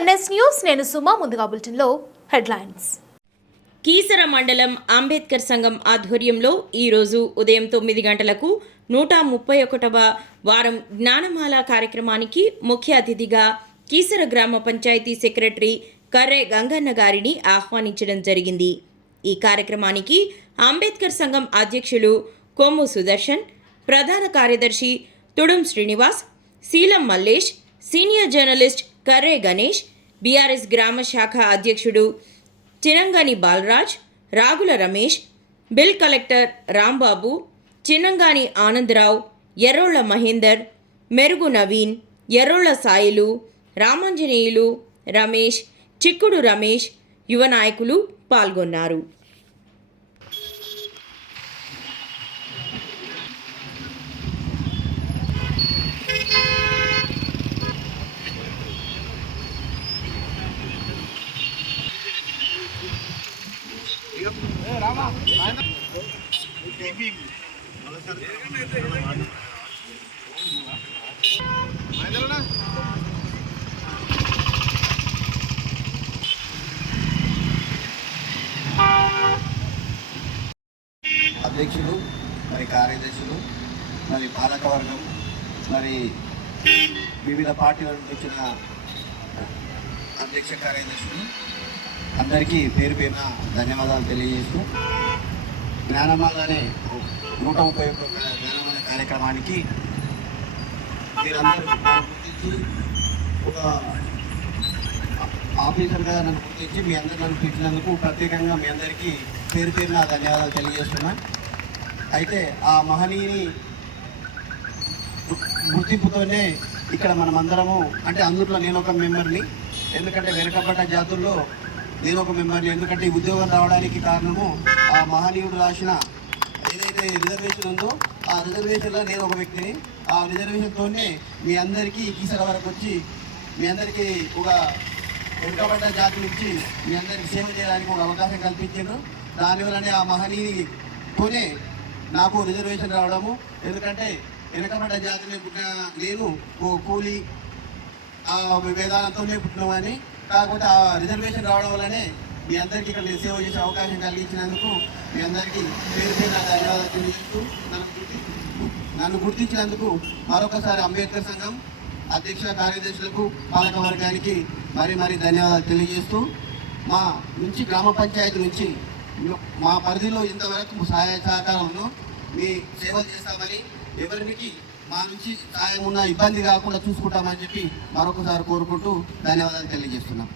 NS news నేను సుమా ముందుగా బులెటిన్లో హెడ్లైన్స్. కీసర మండలం అంబేద్కర్ సంఘం ఆధ్వర్యంలో ఈరోజు ఉదయం తొమ్మిది గంటలకు నూట ముప్పై ఒకటవ వారం జ్ఞానమాల కార్యక్రమానికి ముఖ్య అతిథిగా కీసర గ్రామ పంచాయతీ సెక్రటరీ కర్రె గంగన్న గారిని ఆహ్వానించడం జరిగింది. ఈ కార్యక్రమానికి అంబేద్కర్ సంఘం అధ్యక్షులు కొమ్ము సుదర్శన్ ప్రధాన కార్యదర్శి Tudum Srinivas Seelam Mallesh senior journalist Karre Ganesh BRS గ్రామ శాఖ అధ్యక్షుడు చినంగాని బాలరాజ్ రాగుల రమేష్ బిల్ కలెక్టర్ రాంబాబు చిన్నంగాని ఆనందరావు ఎర్రోళ్ళ మహేందర్ మెరుగు నవీన్ ఎర్రోళ్ళ సాయిలు రామాంజనేయులు రమేష్ చిక్కుడు రమేష్ యువ నాయకులు పాల్గొన్నారు. అధ్యక్షులు మరి కార్యదర్శులు మరి పాలకవర్గం మరి వివిధ పార్టీల నుంచి వచ్చిన అధ్యక్ష కార్యదర్శులు అందరికీ పేరు పేరున ధన్యవాదాలు తెలియజేస్తూ జ్ఞానమాల అనే నూట ముప్పై ఒక్క జ్ఞానమాల కార్యక్రమానికి మీరందరూ గుర్తించి ఒక ఆఫీసర్గా నన్ను గుర్తించి మీ అందరు నన్ను పిలిచినందుకు ప్రత్యేకంగా మీ అందరికీ పేరు పేరున ధన్యవాదాలు తెలియజేస్తున్నా. అయితే ఆ మహనీయుని గుర్తింపుతోనే ఇక్కడ మనం అందరము అంటే అందులో నేను ఒక మెంబర్ని ఎందుకంటే వెనుకబడ్డ జాతుల్లో నేను ఒక మిమ్మల్ని ఎందుకంటే ఈ ఉద్యోగం రావడానికి కారణము ఆ మహనీయుడు రాసిన ఏదైతే రిజర్వేషన్ ఉందో ఆ రిజర్వేషన్లో నేను ఒక వ్యక్తిని. ఆ రిజర్వేషన్తోనే మీ అందరికీ కీసర వరకు వచ్చి మీ అందరికీ ఒక వెనుకబడ్డ జాతి నుంచి మీ అందరికి సేవ చేయడానికి ఒక అవకాశం కల్పించారు. దానివల్లనే ఆ మహనీయుడితోనే నాకు రిజర్వేషన్ రావడము. ఎందుకంటే వెనుకబడ్డ జాతిని పుట్టిన నేను ఓ కూలి ఆ వేదాంతంతోనే పుట్టినవని కాకపోతే ఆ రిజర్వేషన్ రావడం వల్లనే మీ అందరికీ ఇక్కడ సేవ చేసే అవకాశం కలిగించినందుకు మీ అందరికీ పేరు పేరు నా ధన్యవాదాలు తెలియజేస్తూ నన్ను నన్ను గుర్తించినందుకు మరొకసారి అంబేద్కర్ సంఘం అధ్యక్ష కార్యదర్శులకు పాలక వర్గానికి మరి మరీ ధన్యవాదాలు తెలియజేస్తూ మా నుంచి గ్రామ పంచాయతీ నుంచి మా పరిధిలో ఇంతవరకు సహాయ సహకారంలో మీ సేవలు చేస్తామని ఎవరికి మా నుంచి సాయం ఉన్న ఇబ్బంది కాకుండా చూసుకుంటామని చెప్పి మరొకసారి కోరుకుంటూ ధన్యవాదాలు తెలియజేస్తున్నాం.